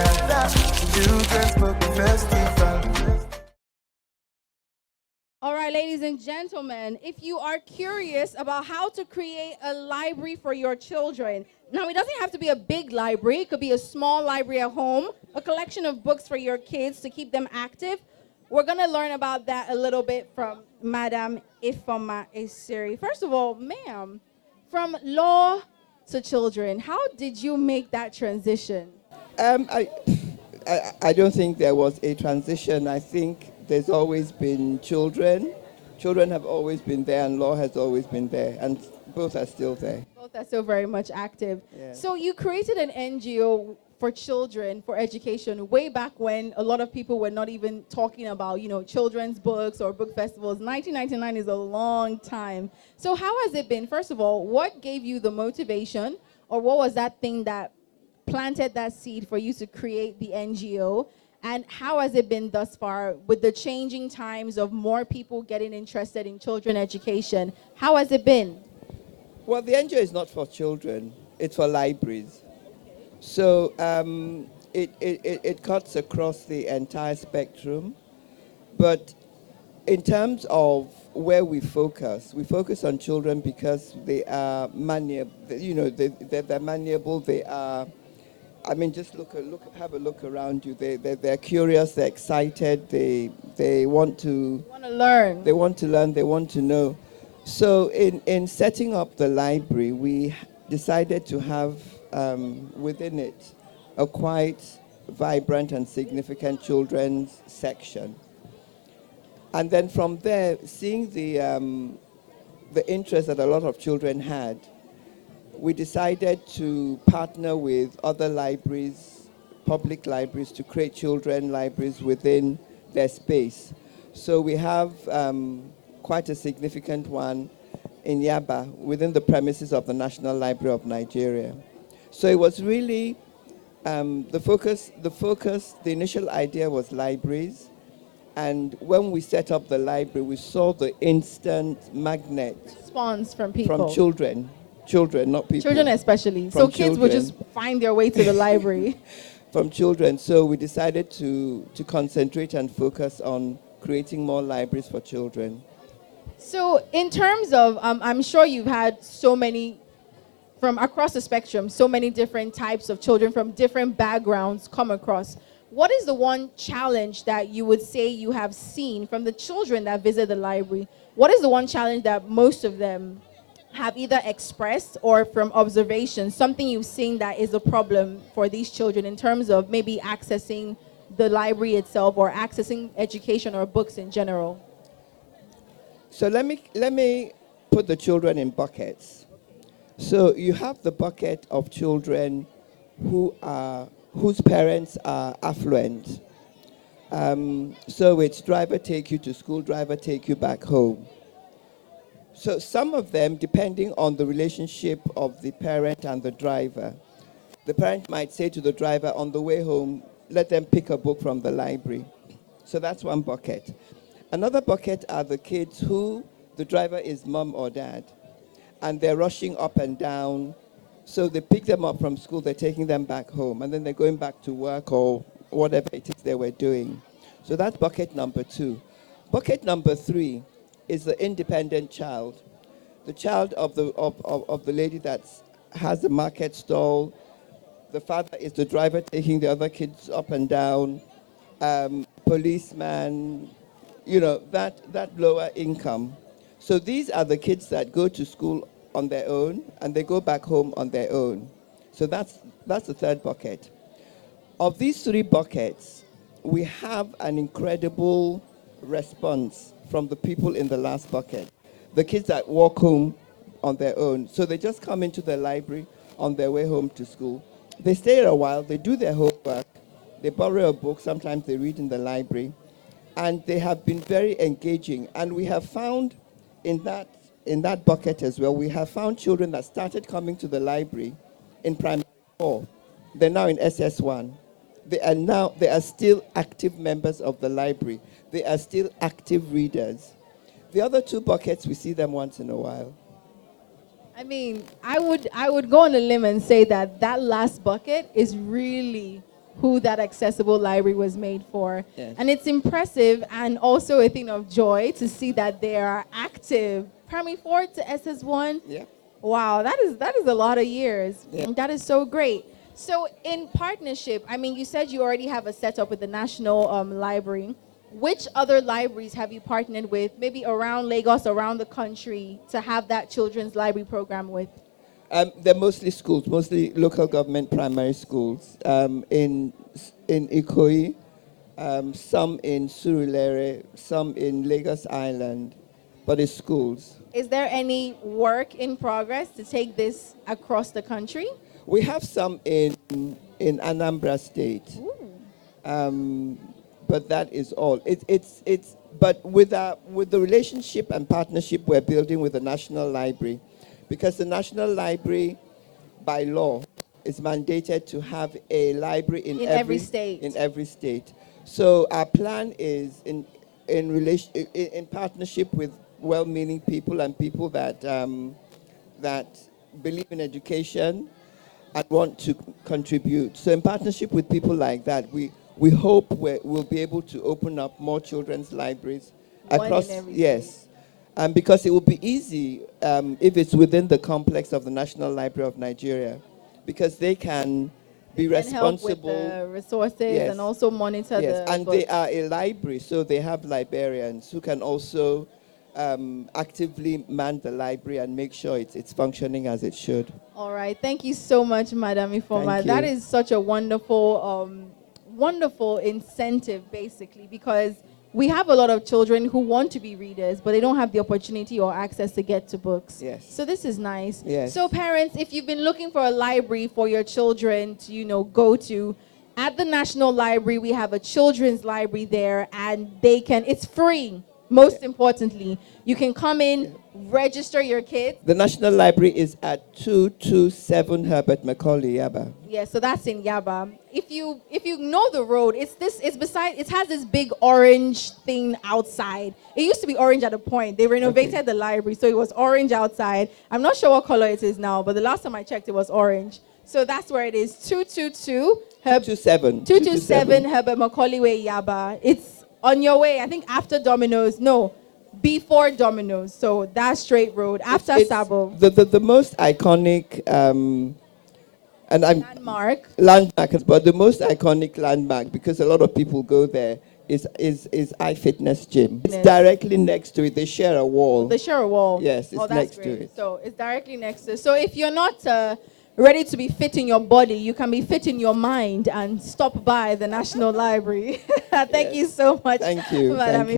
Akada, Children's Book Festival. All right, ladies and gentlemen, if you are curious about how to create a library for your children, now it doesn't have to be a big library. It could be a small library at home, a collection of books for your kids to keep them active. We're going to learn about that a little bit from Madam Ifeoma Esiri. First of all, ma'am, from law to children, how did you make that transition? I don't think there was a transition. I think there's always been children. Children have always been there, and law has always been there, and both are still there. Both are still very much active. Yeah. So you created an NGO for children, for education, way back when a lot of people were not even talking about, children's books or book festivals. 1999 is a long time. So how has it been? First of all, what gave you the motivation, or what was that thing that planted that seed for you to create the NGO? And how has it been thus far with the changing times of more people getting interested in children education? How has it been? Well, the NGO is not for children. It's for libraries. So it cuts across the entire spectrum. But in terms of where we focus on children because they are malleable. They're malleable. They are. I mean, just have a look around you. They're curious. They're excited. They want to learn. They want to learn. They want to know. So in setting up the library, we decided to have within it a quite vibrant and significant children's section. And then from there, seeing the interest that a lot of children had, we decided to partner with other libraries, public libraries, to create children libraries within their space. So we have quite a significant one in Yaba, within the premises of the National Library of Nigeria. So it was really the initial idea was libraries. And when we set up the library, we saw the instant magnet response from people. From children, not people. Children especially. So kids would just find their way to the library. From children. So we decided to concentrate and focus on creating more libraries for children. So in terms of, I'm sure you've had so many, from across the spectrum, so many different types of children from different backgrounds come across. What is the one challenge that you would say you have seen from the children that visit the library? What is the one challenge that most of them have either expressed or from observation, something you've seen that is a problem for these children in terms of maybe accessing the library itself or accessing education or books in general? So let me put the children in buckets. So you have the bucket of children whose parents are affluent. So it's driver take you to school, driver take you back home. So some of them, depending on the relationship of the parent and the driver, the parent might say to the driver on the way home, let them pick a book from the library. So that's one bucket. Another bucket are the kids who the driver is mom or dad, and they're rushing up and down. So they pick them up from school, they're taking them back home, and then they're going back to work or whatever it is they were doing. So that's bucket number 2. Bucket number 3 is the independent child, the child of the lady that has the market stall. The father is the driver taking the other kids up and down, policeman, that lower income. So these are the kids that go to school on their own and they go back home on their own. So that's the third bucket. Of these 3 buckets, we have an incredible response from the people in the last bucket, the kids that walk home on their own. So they just come into the library on their way home to school. They stay a while, they do their homework, they borrow a book, sometimes they read in the library, and they have been very engaging. And we have found in that bucket as well, we have found children that started coming to the library in primary 4. They're now in SS1. They are still active members of the library. They are still active readers. The other 2 buckets, we see them once in a while. I mean, I would go on a limb and say that last bucket is really who that accessible library was made for. Yes. And it's impressive and also a thing of joy to see that they are active. Primary 4 to SS1. Yeah. Wow, that is a lot of years. Yeah. And that is so great. So in partnership, I mean, you said you already have a setup with the National Library. Which other libraries have you partnered with, maybe around Lagos, around the country, to have that children's library program with? They're mostly schools, mostly local government primary schools. In Ikoyi, some in Surulere, some in Lagos Island, but it's schools. Is there any work in progress to take this across the country? We have some in Anambra State. But that is all. But with the relationship and partnership we're building with the National Library, because the National Library, by law, is mandated to have a library in every state. In every state. So our plan is in partnership with well-meaning people and people that believe in education and want to contribute. So in partnership with people like that, we hope we'll be able to open up more children's libraries across. Yes, because it will be easy if it's within the complex of the National Library of Nigeria, because they can be responsible. Help with the resources, yes, and also monitor yes, the and books. they are a library, so they have librarians who can also actively man the library and make sure it's functioning as it should. All right, thank you so much, Madam Ifeoma. Thank That you. is such a wonderful wonderful incentive, basically, because we have a lot of children who want to be readers, but they don't have the opportunity or access to get to books. Yes. So this is nice. Yes. So parents, if you've been looking for a library for your children to, go to, at the National Library, we have a children's library there, and it's free, most importantly. You can come in, register your kids. The National Library is at 227 Herbert Macaulay, Yaba. Yeah, so that's in Yaba. If you know the road, it has this big orange thing outside. It used to be orange at a point. They renovated the library, so it was orange outside. I'm not sure what color it is now, but the last time I checked, it was orange. So that's where it is, 227 Herbert Macaulay Way, Yaba. It's on your way, I think after Domino's. No, before Domino's. So that's straight road, after Sabo. The most iconic Landmark, but the most iconic landmark, because a lot of people go there, is iFitness Gym. It's directly next to it. They share a wall. They share a wall. Yes, it's next to it. So it's directly next to it. So if you're not ready to be fit in your body, you can be fit in your mind and stop by the National Library. Thank you so much, Thank you. Madam.